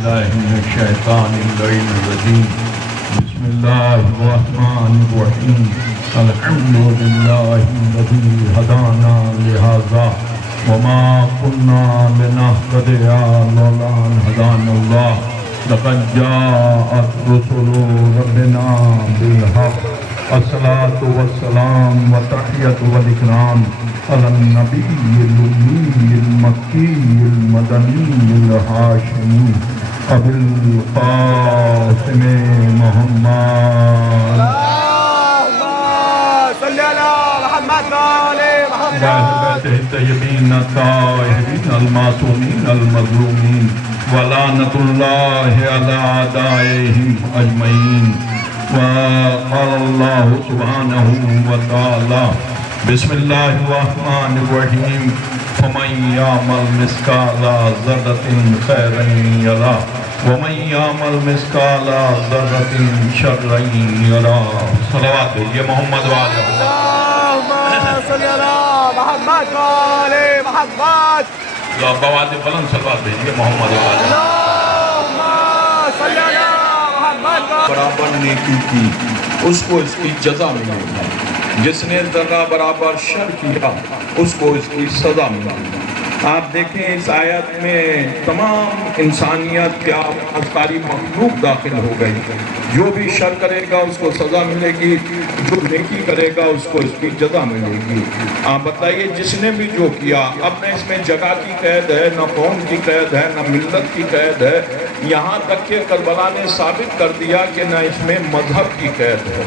بالله من الشيطان اللعين الرجيم بسم الله الرحمن الرحيم الحمد لله الذي هدانا لهذا وما كنا لنهتدي لولا أن هدانا الله لقد جاءت رسل ربنا بالحق الصلاة والسلام والتحية والإكرام على النبي الأمي المكي المدني الهاشمي أبي القاسم محمد اللهم صل على محمد وآل محمد وأهل بيته الطيبين الطاهرين المعصومين المظلومين ولعنة الله على أعدائهم أجمعين. وقال الله سبحانه وتعالى بسم الله الرحمن الرحيم فمن يعمل مثقال ذرة خيرا يره ومن يعمل مثقال ذرة شرا يره. صلوات یہ محمد والا اللهم صل على محمد وآل محمد بواد بلند صلوات یہ محمد والا. اللهم صل على محمد برابر نیکی کی اس کو اس کی جزا ملے گی، جس نے ذرہ برابر شر کیا اس کو اس کی سزا ملے گی. آپ دیکھیں اس آیت میں تمام انسانیت کیا ساری مخلوق داخل ہو گئی. جو بھی شر کرے گا اس کو سزا ملے گی، جو نیکی کرے گا اس کو اس کی جزا ملے گی. آپ بتائیے جس نے بھی جو کیا، اب نہ اس میں جگہ کی قید ہے، نہ قوم کی قید ہے، نہ ملت کی قید ہے. یہاں تک کہ کربلا نے ثابت کر دیا کہ نہ اس میں مذہب کی قید ہے.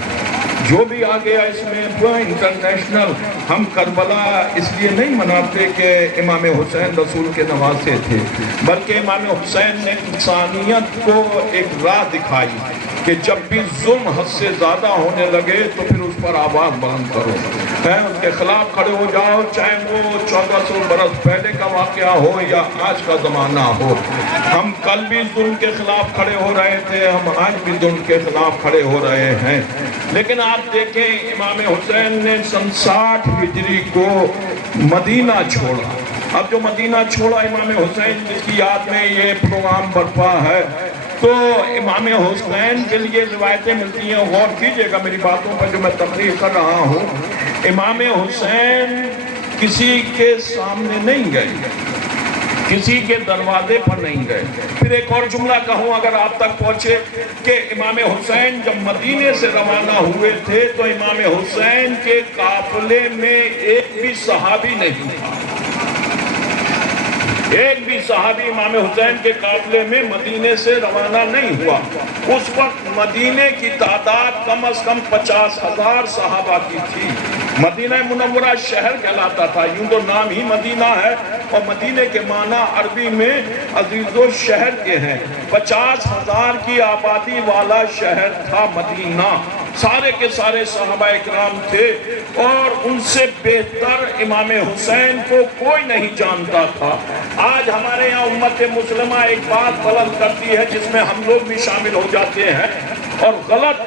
جو بھی آ گیا اس میں وہ انٹرنیشنل. ہم کربلا اس لیے نہیں مناتے کہ امام حسین رسول کے نواسے تھے، بلکہ امام حسین نے انسانیت کو ایک راہ دکھائی کہ جب بھی ظلم حد سے زیادہ ہونے لگے تو پھر اس پر آواز بلند کرو، اس کے خلاف کھڑے ہو جاؤ، چاہے وہ 1400 برس پہلے کا واقعہ ہو یا آج کا زمانہ ہو. ہم کل بھی ظلم کے خلاف کھڑے ہو رہے تھے، ہم آج بھی ظلم کے خلاف کھڑے ہو رہے ہیں. لیکن آپ دیکھیں امام حسین نے سن 60 ہجری کو مدینہ چھوڑا. اب جو مدینہ چھوڑا امام حسین جس کی یاد میں یہ پروگرام برپا ہے، تو امام حسین کے لیے روایتیں ملتی ہیں. غور کیجئے گا میری باتوں پر جو میں تقریر کر رہا ہوں. امام حسین کسی کے سامنے نہیں گئے، کسی کے دروازے پر نہیں گئے. پھر ایک اور جملہ کہوں اگر آپ تک پہنچے کہ امام حسین جب مدینے سے روانہ ہوئے تھے تو امام حسین کے قافلے میں ایک بھی صحابی نہیں تھا. ایک بھی صحابی امام حسین کے قافلے میں مدینے سے روانہ نہیں ہوا. اس وقت مدینے کی تعداد کم از کم 50,000 صحابہ کی تھی. مدینہ منورہ شہر کہلاتا تھا، یوں تو نام ہی مدینہ ہے، اور مدینے کے معنی عربی میں عزیز و شہر کے ہیں. 50,000 کی آبادی والا شہر تھا مدینہ. سارے کے سارے صحابہ اکرام تھے اور ان سے بہتر امام حسین کو کوئی نہیں جانتا تھا. آج ہمارے یہاں امت مسلمہ ایک بات بلند کرتی ہے جس میں ہم لوگ بھی شامل ہو جاتے ہیں، اور غلط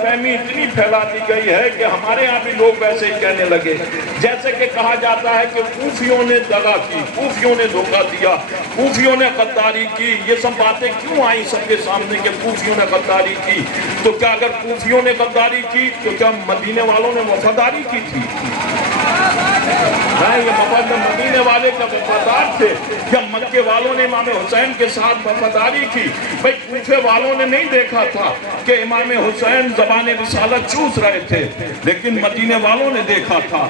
فہمی اتنی پھیلا دی گئی ہے کہ ہمارے یہاں بھی لوگ ویسے ہی کہنے لگے. جیسے کہ کہا جاتا ہے کہ کوفیوں نے دغا کی، کوفیوں نے دھوکہ دیا، کوفیوں نے غداری کی. یہ سب باتیں کیوں آئیں سب کے سامنے کہ کوفیوں نے غداری کی؟ تو کیا اگر کوفیوں نے غداری کی تو کیا مدینے والوں نے وفاداری کی تھی؟ یہ مدینے والے کا وفادار تھے. کیا مکے والوں نے امام حسین کے ساتھ وفاداری کی؟ بھئی کوفے والوں نے نہیں دیکھا تھا کہ امام حسین زبان رسالت چوس رہے تھے، لیکن مدینے والوں نے دیکھا تھا.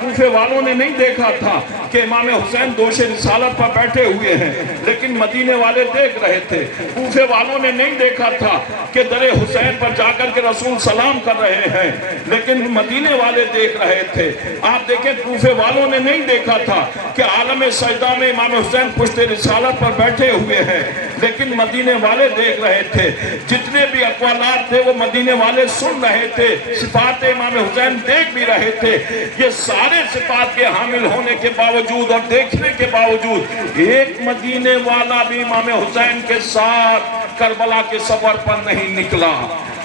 کوفے والوں نے نہیں دیکھا تھا کہ امام حسین دوش رسالت پر بیٹھے ہوئے ہیں، لیکن مدینے والے دیکھ رہے تھے. کوفے والوں نے نہیں دیکھا تھا کہ در حسین پر جا کر کے رسول سلام کر رہے ہیں، لیکن مدینے والے دیکھ رہے تھے. آپ دیکھیں کوفے والوں نے نہیں دیکھا تھا کہ عالم سجدہ میں امام حسین پشت رسالت پر بیٹھے ہوئے ہیں، لیکن مدینے والے دیکھ رہے تھے. جتنے بھی اقوالات تھے وہ مدینے والے سن رہے تھے، صفات امام حسین دیکھ بھی رہے تھے. یہ سارے صفات کے حامل ہونے کے باوجود اور دیکھنے کے باوجود ایک مدینے والا بھی امام حسین کے ساتھ کربلا کے سفر پر نہیں نکلا.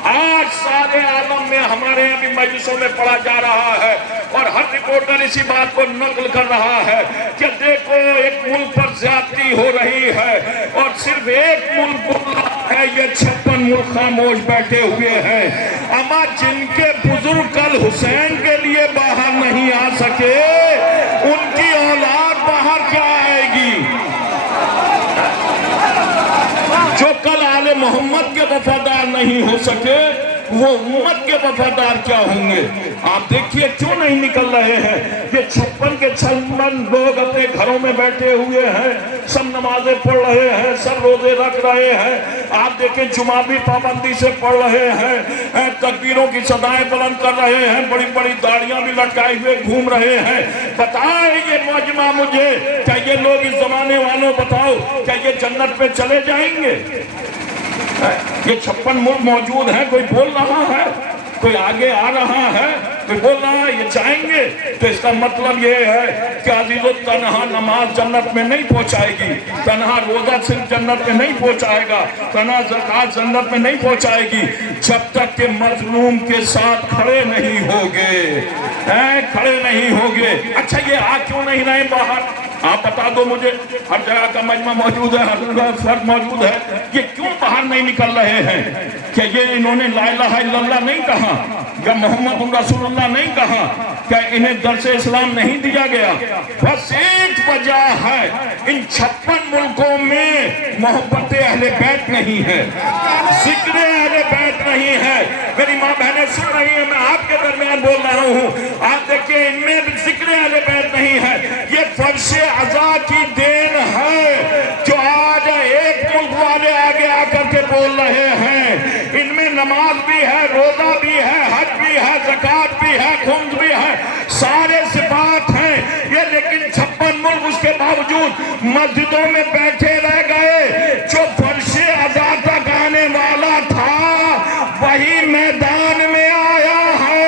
آج سارے عالم میں ہمارے یہاں بھی مجلسوں میں پڑھا جا رہا ہے اور ہر رپورٹر اسی بات کو نقل کر رہا ہے کہ دیکھو ایک ملک پر زیادتی ہو رہی ہے اور صرف ایک ملک بول رہا ہے، یہ 56 ملک خاموش بیٹھے ہوئے ہیں۔ اما جن کے بزرگ کل حسین کے لیے باہر نہیں آ سکے، ان کی اولاد باہر کیا آئے گی؟ جو کل آل محمد کے وفادار نہیں ہو سکے، وہ امت کے وفادار کیا ہوں گے؟ آپ دیکھیے کیوں نہیں نکل رہے ہیں؟ یہ 56 لوگ اپنے گھروں میں بیٹھے ہوئے ہیں، سب نمازیں پڑھ رہے ہیں، سب روزے رکھ رہے ہیں، آپ دیکھیں جمعہ بھی پابندی سے پڑھ رہے ہیں، تکبیروں کی صدائیں بلند کر رہے ہیں، بڑی بڑی داڑیاں بھی لٹکائے ہوئے گھوم رہے ہیں۔ بتائیں یہ مجمع مجھے، کیا یہ لوگ اس زمانے والوں بتاؤ کیا یہ جنت پہ چلے جائیں گے؟ یہ 56 ملک موجود ہیں، کوئی بول رہا ہے، کوئی آگے آ رہا ہے، کوئی بول رہا ہے یہ چاہیں گے، تو اس کا مطلب یہ ہے کہ عزیزو تنہا نماز جنت میں نہیں پہنچائے گی، تنہا روزہ صرف جنت میں نہیں پہنچائے گا، تنہا زکوٰۃ جنت میں نہیں پہنچائے گی، جب تک کہ مظلوم کے ساتھ کھڑے نہیں ہوگے، کھڑے نہیں ہوگے۔ اچھا یہ آ کیوں نہیں رہے باہر؟ آپ بتا دو مجھے، ہر جگہ کا مجمع موجود ہے، ہر جگہ فرد موجود ہے، یہ کیوں باہر نہیں نکل رہے ہیں؟ کہ یہ انہوں نے لا الہ الا اللہ نہیں کہا، یا محمد رسول اللہ نہیں کہا، کیا انہیں درس اسلام نہیں دیا گیا؟ بس ایک وجہ ہے، ان 56 ملکوں میں محبت اہل بیت نہیں ہے، ذکر اہل بیت نہیں ہے۔ میری ماں بہنیں سن رہی ہیں، میں آپ کے درمیان بول رہا ہوں، آپ دیکھیں ان میں ذکر اہل بیت نہیں ہے۔ یہ فرش عزا کی دین ہے جو آج ایک ملک والے آگے آ کر کے بول رہے ہیں، ان میں نماز بھی ہے، روزہ بھی ہے، حج بھی ہے، زکوٰۃ بھی ہے، خمس بھی ہے، سارے صفات ہیں یہ، لیکن 56 ملک اس کے باوجود مسجدوں میں بیٹھے رہ گئے۔ جو فرش عزا تک آنے والا تھا وہی میدان میں آیا ہے۔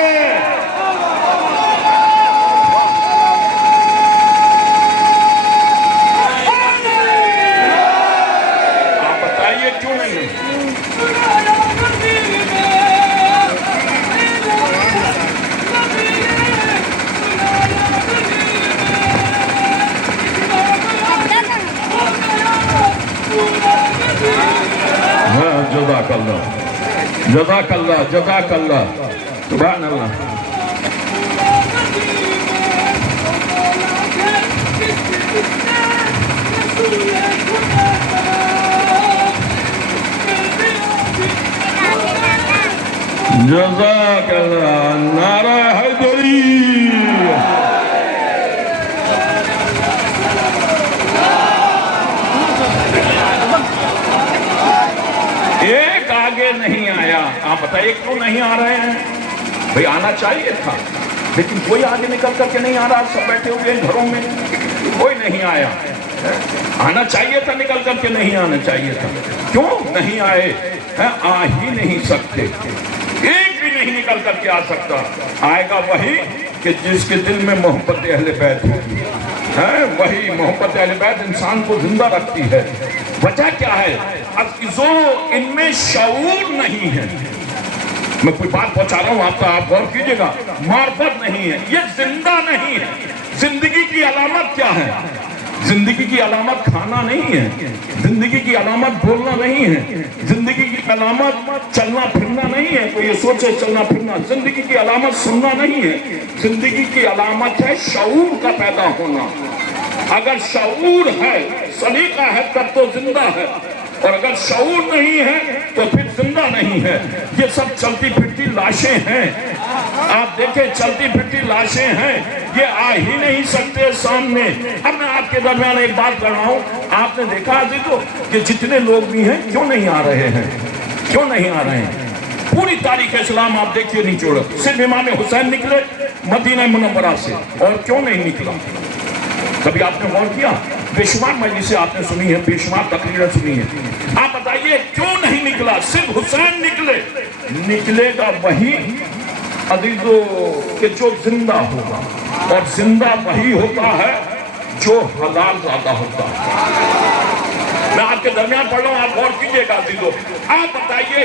آپ بتائیے کیوں نہیں؟ جزاک اللہ، جزاک اللہ، جزاک اللہ، سبحان اللہ۔ جزاک اللہ، نعرہ حیدری۔ ایک آگے نہیں آیا، آپ بتائیے کیوں نہیں آ رہے ہیں؟ بھئی آنا چاہیے تھا، لیکن کوئی آگے نکل کر کے نہیں آ رہا، سب بیٹھے ہوئے ہیں گھروں میں، کوئی نہیں آیا۔ آنا چاہیے تھا، نکل کر کے نہیں آنا چاہیے تھا، کیوں نہیں آئے؟ آ ہی نہیں سکتے، ایک بھی نہیں نکل کر کے آ سکتا۔ آئے گا وہی کہ جس کے دل میں محبت اہل بیت ہوگی، وہی محبت اہل بیت انسان کو زندہ رکھتی ہے۔ وجہ کیا ہے؟ ان میں شعور نہیں ہے۔ میں کوئی بات پہنچا رہا ہوں آپ غور کیجئے گا، معرفت نہیں ہے، یہ زندہ نہیں ہے۔ زندگی کی علامت کیا ہے؟ زندگی کی علامت کھانا نہیں ہے، زندگی کی علامت بولنا نہیں ہے، زندگی کی علامت چلنا پھرنا نہیں ہے، کوئی یہ سوچے چلنا پھرنا۔ زندگی کی علامت سننا نہیں ہے، زندگی کی علامت ہے شعور کا پیدا ہونا۔ اگر شعور ہے، سلیقہ ہے، تب تو زندہ ہے، اور اگر شعور نہیں ہے تو پھر زندہ نہیں ہے۔ یہ سب چلتی پھرتی لاشیں ہیں، آپ دیکھیں چلتی پھرتی لاشیں ہیں، یہ آ ہی نہیں سکتے سامنے۔ اب میں آپ کے درمیان ایک بات کر رہا ہوں، آپ نے دیکھا عزیزو کہ جتنے لوگ بھی ہیں کیوں نہیں آ رہے ہیں؟ کیوں نہیں آ رہے ہیں؟ پوری تاریخ اسلام آپ دیکھیے نہیں چھوڑا، صرف امام حسین نکلے مدینہ منورہ سے، اور کیوں نہیں نکلا؟ کبھی آپ نے غور کیا؟ بے شمار مجلسیں آپ نے سنی ہیں، بے شمار تقریریں سنی ہیں، آپ بتائیے کیوں نہیں نکلا؟ صرف حسین نکلے۔ نکلے گا وہی عزیزو کہ جو زندہ ہوگا، اور زندہ وہی ہوتا ہے جو حلال زادہ ہوتا ہے۔ میں آپ کے درمیان پڑھ رہا ہوں، آپ غور کیجئے گا عزیزو، آپ بتائیے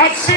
80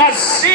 80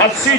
80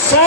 100